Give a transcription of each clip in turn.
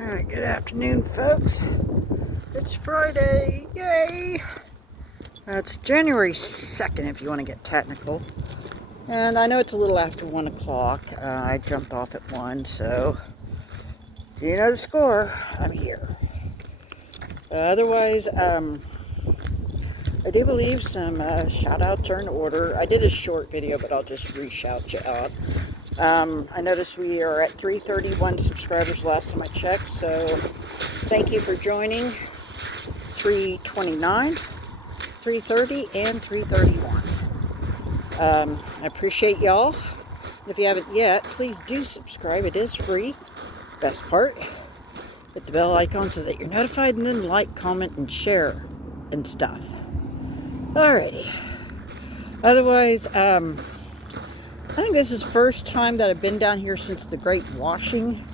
Alright, good afternoon, folks. It's Friday. Yay! It's January 2nd, if you want to get technical. And I know it's a little after 1 o'clock. I jumped off at 1, so you know the score. I'm here. Otherwise, I do believe some shout-outs are in order. I did a short video, but I'll just re-shout you out. I noticed we are at 331 subscribers last time I checked, so thank you for joining. 329, 330, and 331. I appreciate y'all. If you haven't yet, please do subscribe. It is free. Best part, hit the bell icon so that you're notified, and then like, comment, and share and stuff. Alrighty. Otherwise, I think this is the first time that I've been down here since the Great Washing.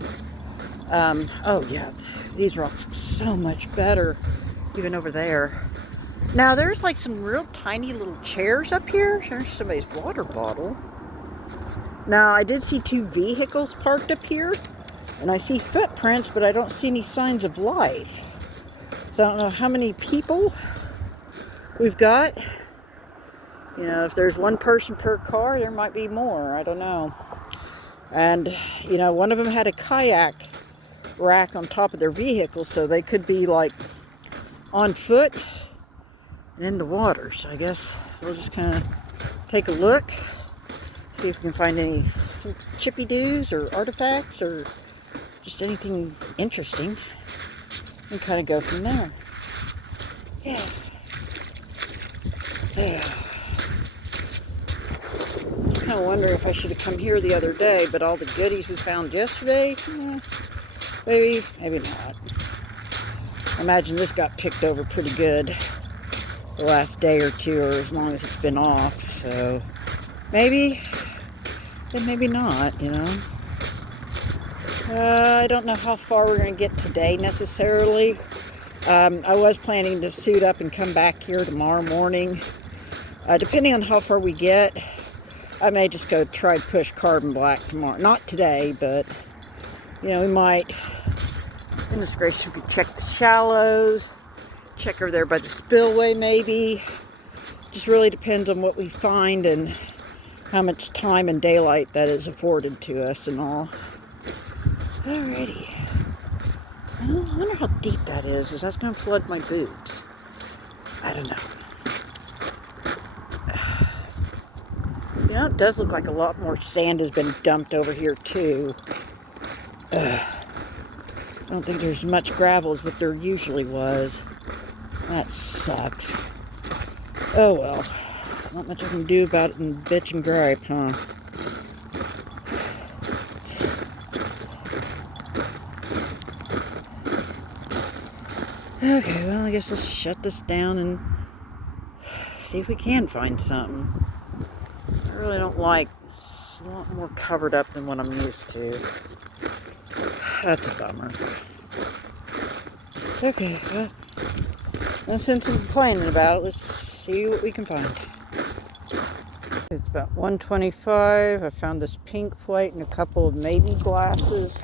Oh yeah, these rocks look so much better, even over there. Now there's like some real tiny little chairs up here. There's somebody's water bottle. Now I did see 2 vehicles parked up here, and I see footprints, but I don't see any signs of life. So I don't know how many people we've got. You know, if there's 1 person per car, there might be more. I don't know. And, you know, one of them had a kayak rack on top of their vehicle, so they could be, like, on foot and in the water. So I guess we'll just kind of take a look, see if we can find any chippy-doos or artifacts or just anything interesting, and kind of go from there. Yeah. Yeah. I was kind of wondering if I should have come here the other day, but all the goodies we found yesterday, maybe not. I imagine this got picked over pretty good the last day or 2, or as long as it's been off, so maybe, and maybe not, you know. I don't know how far we're going to get today necessarily. I was planning to suit up and come back here tomorrow morning. Depending on how far we get, I may just go try to push carbon black tomorrow. Not today, but, you know, we might. Goodness gracious, we could check the shallows, check over there by the spillway maybe. Just really depends on what we find and how much time and daylight that is afforded to us and all. Alrighty. I wonder how deep that is. Is that going to flood my boots? I don't know. You know, it does look like a lot more sand has been dumped over here, too. I don't think there's much gravel as what there usually was. That sucks. Oh, well. Not much I can do about it and bitch and gripe, huh? Okay, well, I guess let's shut this down and see if we can find something. I really don't like, it's a lot more covered up than what I'm used to. That's a bummer. Okay, well, no sense in complaining about it. Let's see what we can find. It's about 1:25. I found this pink plate and a couple of maybe glasses.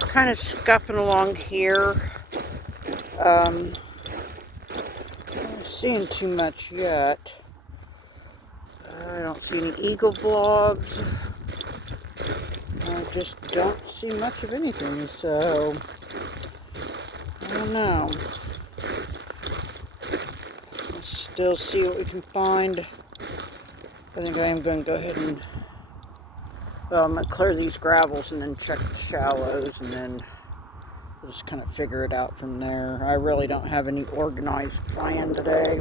Kind of scuffing along here. Not seeing too much yet. I don't see any eagle blobs. I just don't see much of anything, so I don't know. Let's still see what we can find. I think I am going to go ahead and, well, I'm going to clear these gravels and then check the shallows, and then we'll just kind of figure it out from there. I really don't have any organized plan today.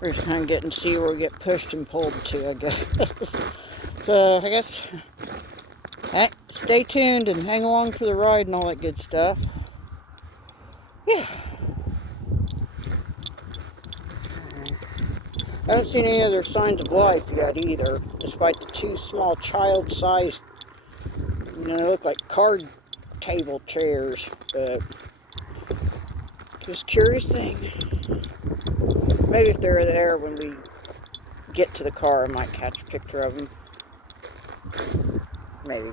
We're just kind of getting to see where we get pushed and pulled to, I guess. So, I guess, stay tuned and hang along for the ride and all that good stuff. Yeah. I haven't seen any other signs of life yet either, despite the 2 small child-sized, you know, look like card table chairs, but just curious thing. Maybe if they're there when we get to the car, I might catch a picture of them. Maybe.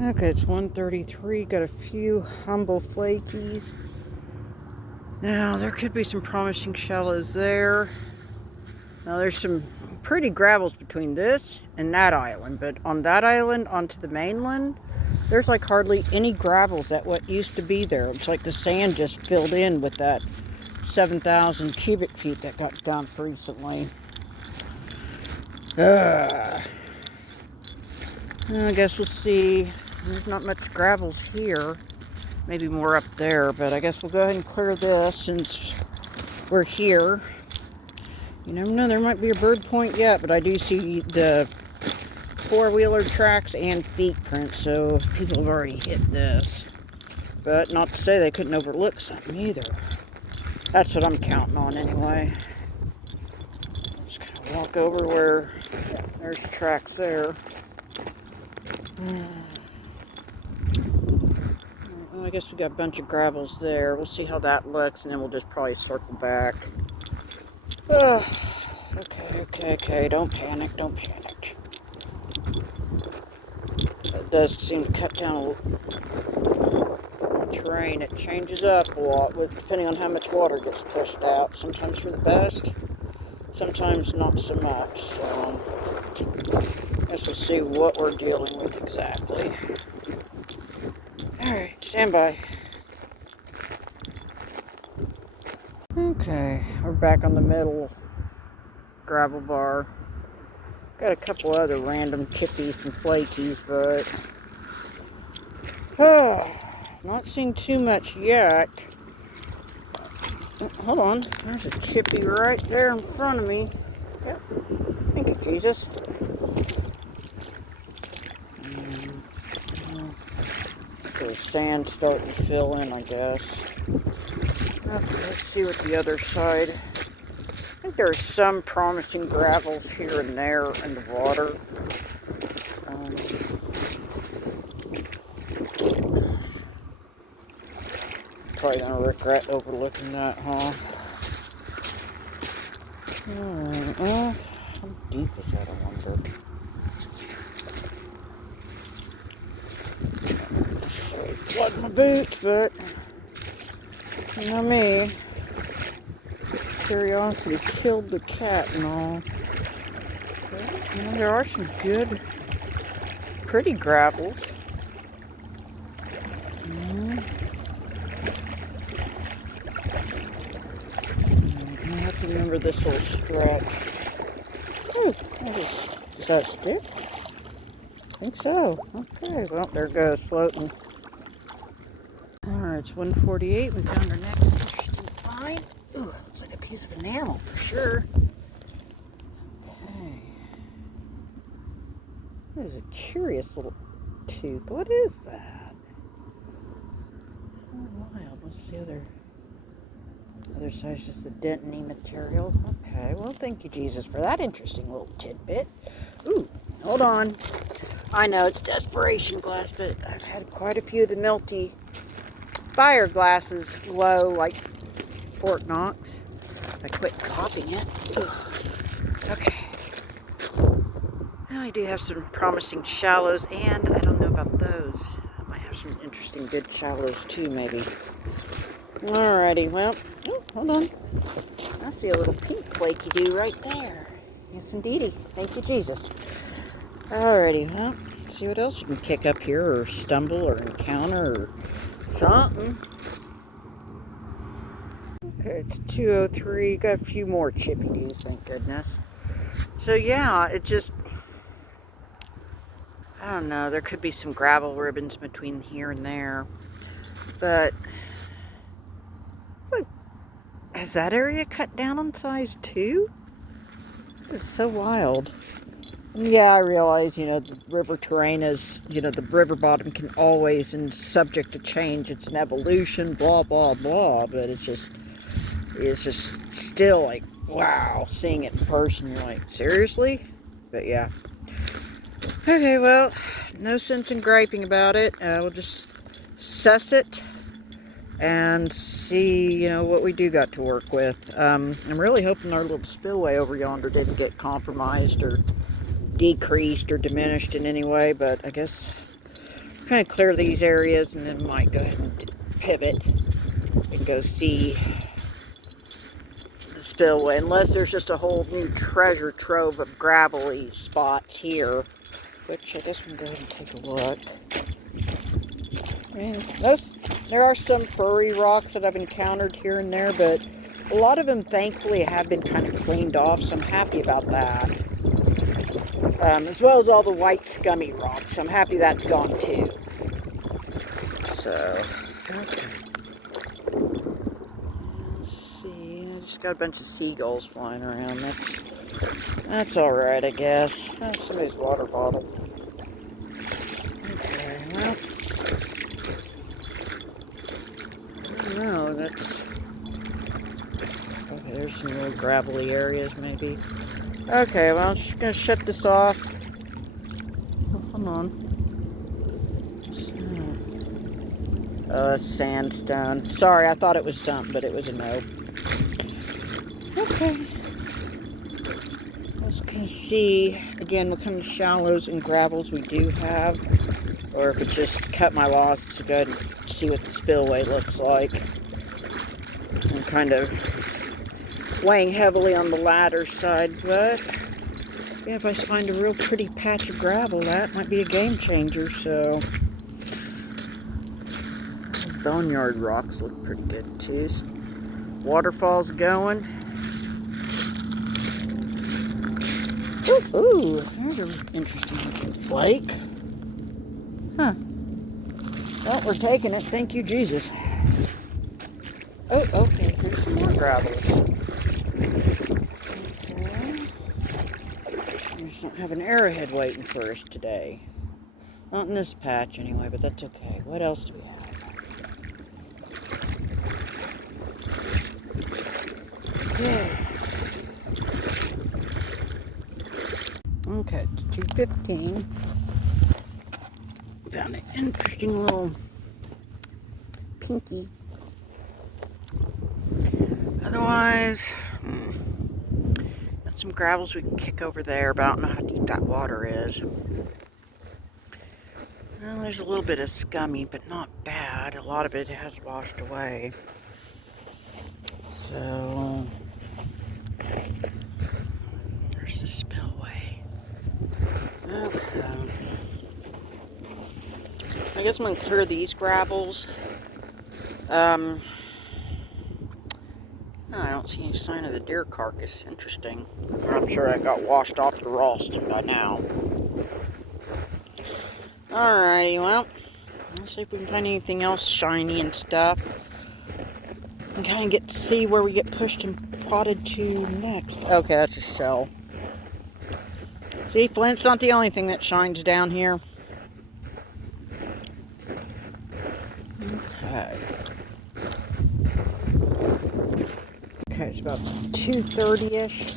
Okay, it's 1:33. Got a few humble flakies. Now, there could be some promising shallows there. Now, there's some pretty gravels between this and that island, but on that island, onto the mainland, there's like hardly any gravels at what used to be there. It's like the sand just filled in with that 7,000 cubic feet that got dumped recently. I guess we'll see. There's not much gravels here. Maybe more up there, but I guess we'll go ahead and clear this since we're here. You never know, there might be a bird point yet, but I do see the four-wheeler tracks and feet prints, so people have already hit this. But not to say they couldn't overlook something either. That's what I'm counting on anyway. Just kind of walk over where there's tracks there. Well, I guess we got a bunch of gravels there. We'll see how that looks, and then we'll just probably circle back. Okay. Don't panic. It does seem to cut down terrain. It changes up a lot depending on how much water gets pushed out. Sometimes for the best, sometimes not so much. So, I guess we'll see what we're dealing with exactly. Alright, stand by. Okay, we're back on the middle gravel bar. Got a couple other random chippies and flakies, but not seeing too much yet. Hold on, there's a chippy right there in front of me. Yep. Thank you, Jesus. The sand's starting to fill in, I guess. Okay, let's see what the other side. I think there's some promising gravels here and there in the water. Probably gonna regret overlooking that, huh? How deep is that, I wonder? Flood my boots, but you know me. Curiosity killed the cat and all. But, there are some good, pretty gravels. I have to remember this little stretch. Oh, is that a stick? I think so. Okay, well, there it goes, floating. Alright, it's 1:48. We found our next interesting find. Ooh, looks like a piece of enamel for sure. Okay. That is a curious little tooth. What is that? Oh, wild. What's the other side? Is just the dentiny material. Okay, well, thank you, Jesus, for that interesting little tidbit. Ooh, hold on. I know it's desperation glass, but I've had quite a few of the melty fire glasses glow like Fort Knox. I quit copying it. Okay. Now I do have some promising shallows, and I don't know about those. I might have some interesting good shallows too, maybe. Alrighty, well, hold on. I see a little pink flaky do right there. Yes, indeedy. Thank you, Jesus. Alrighty, well, let's see what else you can kick up here, or stumble, or encounter, or something. Okay, it's 2:03. Got a few more chippy doos, thank goodness. So yeah, it just, I don't know, there could be some gravel ribbons between here and there, but look, has that area cut down on size too? This is so wild. Yeah, I realize, the river terrain is, the river bottom can always and subject to change. It's an evolution, blah, blah, blah, but it's just still like, wow, seeing it in person, you're like, seriously? But yeah. Okay, well, no sense in griping about it. We'll just suss it and see, what we do got to work with. I'm really hoping our little spillway over yonder didn't get compromised or decreased or diminished in any way, but I guess kind of clear these areas and then might go ahead and pivot and go see the spillway, unless there's just a whole new treasure trove of gravelly spots here, which I guess we can go ahead and take a look. I mean, there are some furry rocks that I've encountered here and there, but a lot of them thankfully have been kind of cleaned off, so I'm happy about that. As well as all the white scummy rocks. I'm happy that's gone too. So, okay. Let's see. I just got a bunch of seagulls flying around. That's alright, I guess. That's somebody's water bottle. Okay, well. I don't know, that's... Okay, there's some little gravelly areas, maybe. Okay, well, I'm just going to shut this off. Oh, hold on. Oh, that's sandstone. Sorry, I thought it was something, but it was a no. Okay. Let's kind of see, again, what kind of shallows and gravels we do have. Or if it just cut my losses to go ahead and see what the spillway looks like. I'm kind of weighing heavily on the latter side, but yeah, if I find a real pretty patch of gravel, that might be a game changer. So boneyard rocks look pretty good too. Waterfalls going. Ooh, there's an interesting looking flake. Huh. Well, we're taking it. Thank you, Jesus. Oh, okay. Here's some more gravel. We just don't have an arrowhead waiting for us today. Not in this patch anyway, but that's okay. What else do we have? Yeah. Okay, 215. Found an interesting little pinky. Otherwise, got some gravels we can kick over there, but I don't know how deep that water is. Well, there's a little bit of scummy, but not bad. A lot of it has washed away. So, there's the spillway. Okay. I guess I'm going to clear these gravels. I don't see any sign of the deer carcass. Interesting. I'm sure that got washed off the Ralston by now. Alrighty, well, let's see if we can find anything else shiny and stuff. And kind of get to see where we get pushed and prodded to next. Okay, that's a shell. See, flint's not the only thing that shines down here. Okay. Okay, it's about 2:30-ish,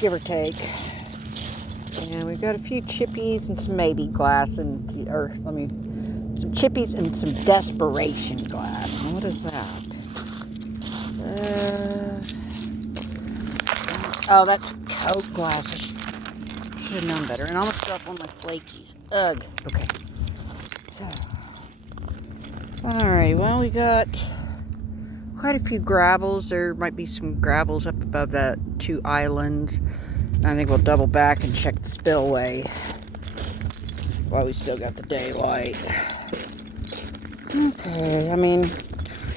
give or take. And we've got a few chippies and some maybe glass and, some chippies and some desperation glass. What is that? Oh, that's Coke glass. I should have known better. And I almost dropped one of my flakies. Ugh. Okay. So. Alright, well, we got quite a few gravels. There might be some gravels up above that 2 islands. I think we'll double back and check the spillway while we still got the daylight. Okay, I mean,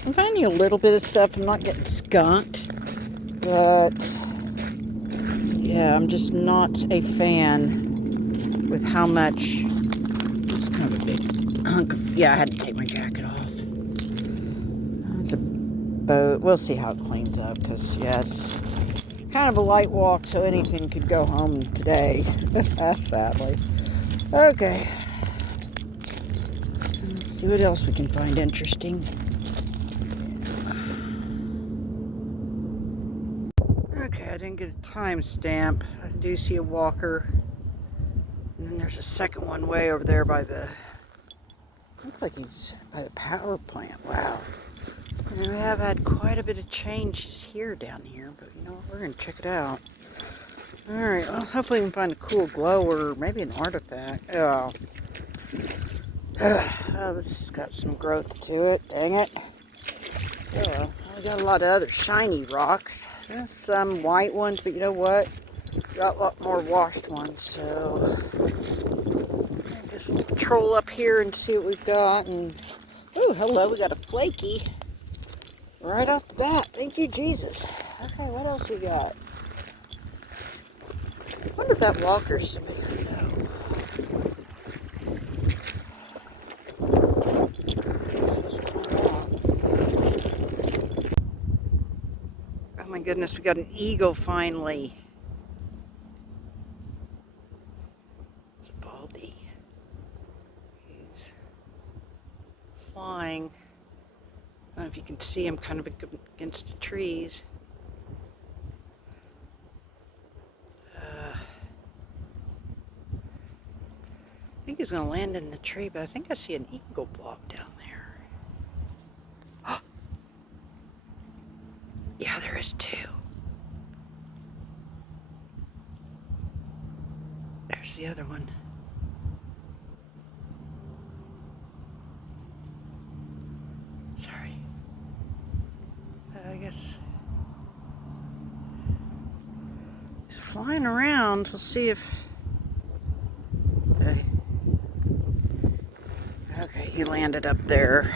I'm finding a little bit of stuff. I'm not getting skunked, but yeah, I'm just not a fan with how much. It's kind of a big hunk of, yeah, I had to take my jacket off. It's a boat. We'll see how it cleans up, because yeah, it's kind of a light walk, so anything could go home today, sadly. Okay. Let's see what else we can find interesting. Okay, I didn't get a timestamp. I do see a walker. And then there's a second one way over there by the... Looks like he's by the power plant. Wow. And we have had quite a bit of changes here down here, but you know what, we're going to check it out. Alright, well, hopefully we can find a cool glow or maybe an artifact. Oh. Oh, this has got some growth to it. Dang it. Oh, we got a lot of other shiny rocks. There's some white ones, but you know what? Got a lot more washed ones, so I'll just troll up here and see what we've got. And oh, hello, we got a flaky right off the bat. Thank you, Jesus. Okay, what else we got? I wonder if that walker's somebody I know. Oh my goodness, we got an eagle finally. It's a baldy. He's flying. I don't know if you can see him kind of against the trees. I think he's going to land in the tree, but I think I see an eagle blob down there. Yeah, there is two. There's the other one. Sorry. I guess he's flying around. We'll see if... Okay, he landed up there.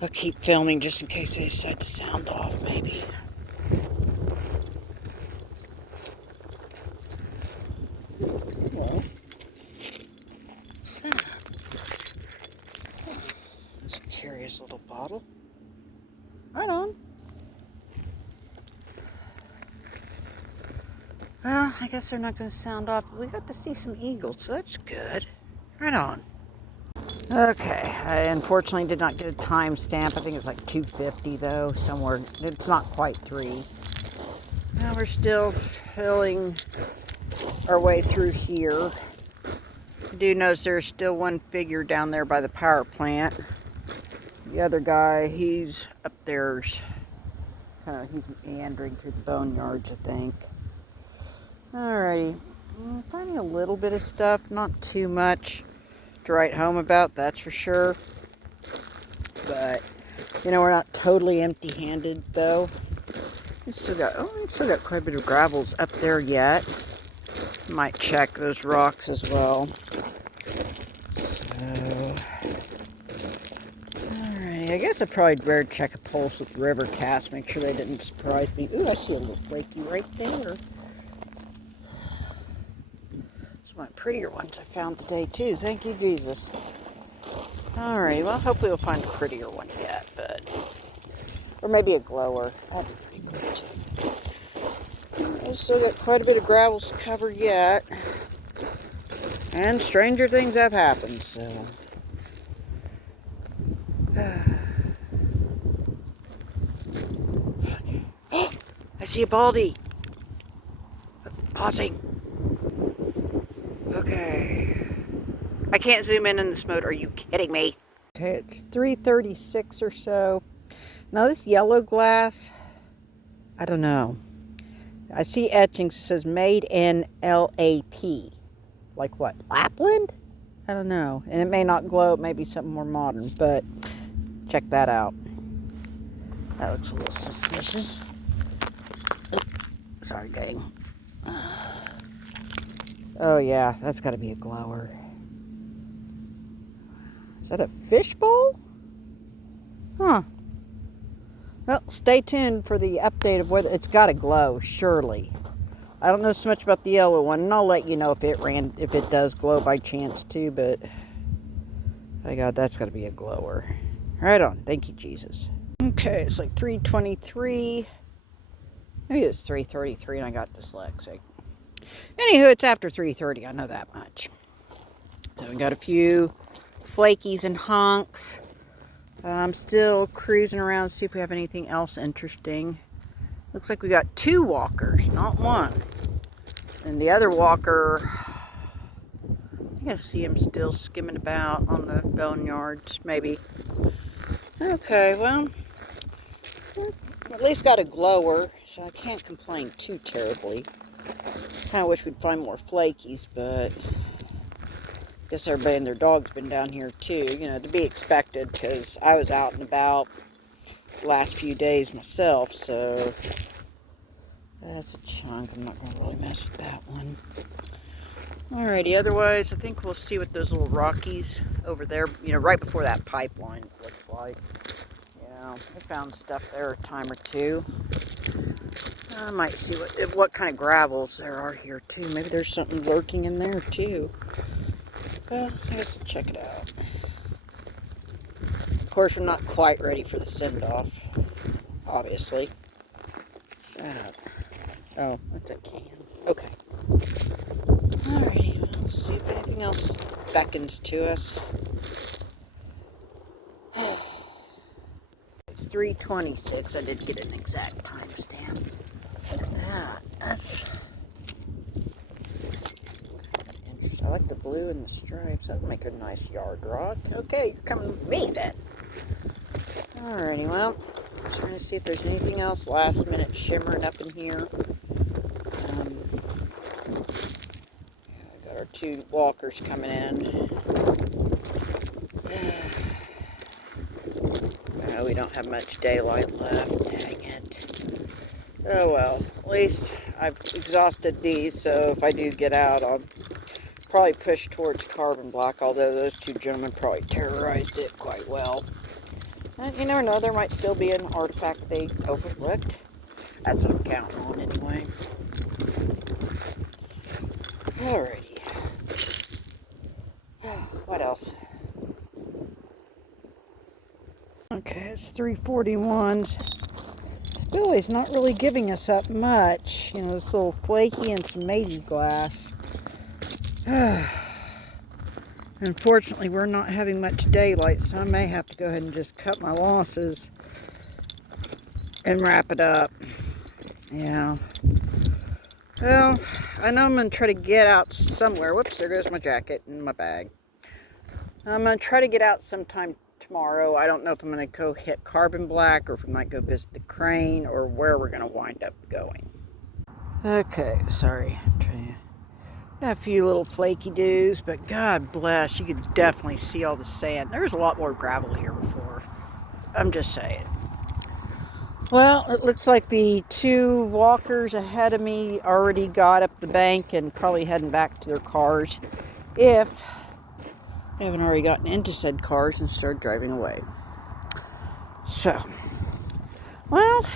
I'll keep filming just in case they decide to sound off, maybe. Hello. What's that? It's a curious little bottle. Right on. Well, I guess they're not going to sound off. We got to see some eagles, so that's good. Right on. Okay, I unfortunately did not get a timestamp. I think it's like 2:50 though, somewhere. It's not quite 3. Now we're still filling our way through here. I do notice there's still one figure down there by the power plant. The other guy, he's up there. He's meandering through the boneyards, I think. Alrighty, I'm finding a little bit of stuff, not too much to write home about, that's for sure. But you know, we're not totally empty-handed though. We still got quite a bit of gravels up there yet. Might check those rocks as well. Alright, I guess I probably better check a pulse with river cast, make sure they didn't surprise me. Ooh, I see a little flaky right there. My prettier ones I found today too. Thank you, Jesus. Alright, well, hopefully we'll find a prettier one yet, but... Or maybe a glower. That'd be pretty cool too. I've still got quite a bit of gravel to cover yet. And stranger things have happened, so... I see a baldy! Pausing. Okay. I can't zoom in this mode. Are you kidding me? Okay, it's 3:36 or so. Now this yellow glass, I don't know. I see etchings that says made in LAP. Like what? Lapland? I don't know. And it may not glow. It may be something more modern, but check that out. That looks a little suspicious. Oh, sorry, gang. Oh yeah, that's got to be a glower. Is that a fishbowl? Huh. Well, stay tuned for the update of whether it's got to glow, surely. I don't know so much about the yellow one, and I'll let you know if it does glow by chance too, but my God, that's got to be a glower. Right on. Thank you, Jesus. Okay, it's like 3:23. Maybe it's 3:33 and I got dyslexic. Anywho, it's after 3:30, I know that much. So we got a few flakies and honks. I'm still cruising around to see if we have anything else interesting. Looks like we got 2 walkers, not 1. And the other walker, I think I see him still skimming about on the boneyards, maybe. Okay, well, at least got a glower, so I can't complain too terribly. Kind of wish we'd find more flakies, but Guess everybody and their dog's been down here too, you know, to be expected, because I was out and about the last few days myself, so that's a chunk. I'm not going to really mess with that one. Alrighty, otherwise, I think we'll see what those little Rockies over there, you know, right before that pipeline looks like. You know, I found stuff there a time or two. I might see what kind of gravels there are here too. Maybe there's something lurking in there too. Well, I guess we'll check it out. Of course, we're not quite ready for the send-off, obviously. What's that? Oh, that's a can. Okay. Alrighty, well, let's see if anything else beckons to us. It's 3:26. I did get an exact timestamp. Look at that. That's interesting. I like the blue and the stripes. That would make a nice yard rock. Okay, you're coming with me then. Alrighty, well, I'm trying to see if there's anything else last minute shimmering up in here. Got our 2 walkers coming in. We don't have much daylight left. Dang it. Oh well, at least I've exhausted these, so if I do get out, I'll probably push towards carbon black, although those 2 gentlemen probably terrorized it quite well. And you never know, there might still be an artifact they overlooked. That's what I'm counting on anyway. Alrighty. What else? Okay, it's 3:41. This Billy's not really giving us up much. You know, this little flaky and some mazy glass. Unfortunately, we're not having much daylight, so I may have to go ahead and just cut my losses and wrap it up. Yeah. Well, I know I'm going to try to get out somewhere. Whoops, there goes my jacket and my bag. I'm going to try to get out sometime tomorrow. I don't know if I'm going to go hit carbon black or if we might go visit the crane or where we're going to wind up going. Okay, sorry. I'm trying to... a few little flaky doos, but God bless, you could definitely see all the sand. There was a lot more gravel here before. I'm just saying. Well, it looks like the 2 walkers ahead of me already got up the bank and probably heading back to their cars, if they haven't already gotten into said cars and started driving away. So, well,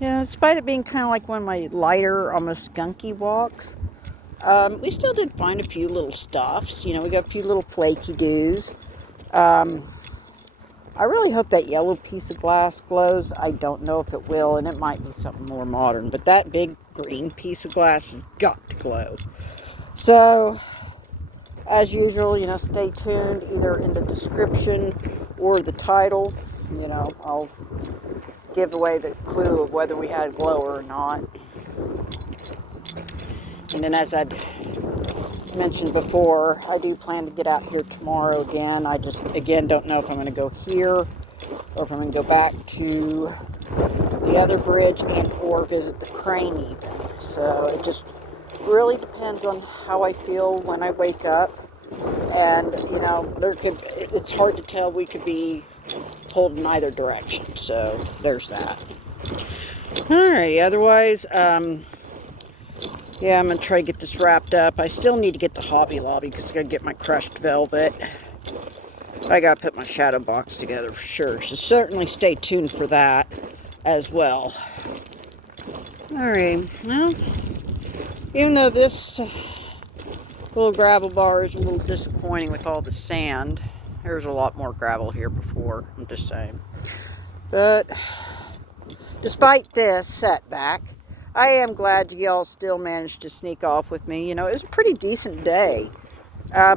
you know, despite it being kind of like one of my lighter, almost skunky walks, we still did find a few little stuffs. You know, we got a few little flaky doos. I really hope that yellow piece of glass glows. I don't know if it will, and it might be something more modern, but that big green piece of glass has got to glow. So, as usual, you know, stay tuned either in the description or the title. You know, I'll give away the clue of whether we had a glower or not. And then, as I'd mentioned before, I do plan to get out here tomorrow again. I just, again, don't know if I'm going to go here or if I'm going to go back to the other bridge and or visit the crane even. So it just really depends on how I feel when I wake up. And, you know, it's hard to tell. We could be pulled in either direction. So there's that. Alrighty, otherwise, yeah, I'm going to try to get this wrapped up. I still need to get the Hobby Lobby because I got to get my crushed velvet. I got to put my shadow box together for sure. So certainly stay tuned for that as well. Alright, well, even though this little gravel bar is a little disappointing with all the sand, there's a lot more gravel here before, I'm just saying. But despite this setback, I am glad y'all still managed to sneak off with me. You know, it was a pretty decent day.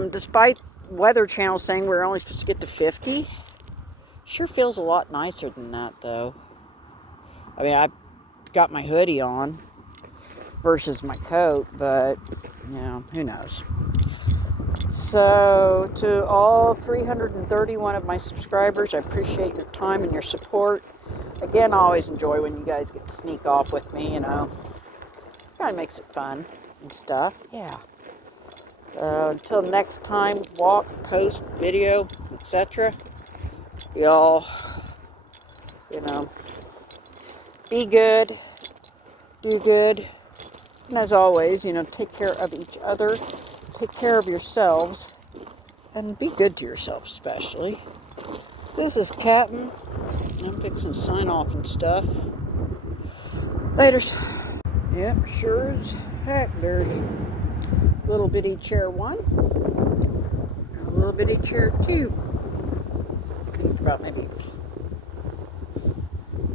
Despite Weather Channel saying we're only supposed to get to 50. Sure feels a lot nicer than that, though. I mean, I've got my hoodie on versus my coat, but, you know, who knows. So, to all 331 of my subscribers, I appreciate your time and your support. Again, I always enjoy when you guys get to sneak off with me, you know. Kind of makes it fun and stuff, yeah. Until next time, walk, post, video, etc. Y'all, you know, be good, do good, and as always, you know, take care of each other, take care of yourselves, and be good to yourself especially. This is Captain. I'm fixing to sign off and stuff. Laters. Yep, sure as heck, there's little bitty chair 1, and a little bitty chair 2. About maybe,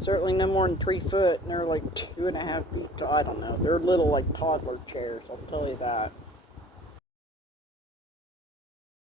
certainly no more than 3 foot, and they're like 2.5 feet tall. I don't know. They're little like toddler chairs, I'll tell you that.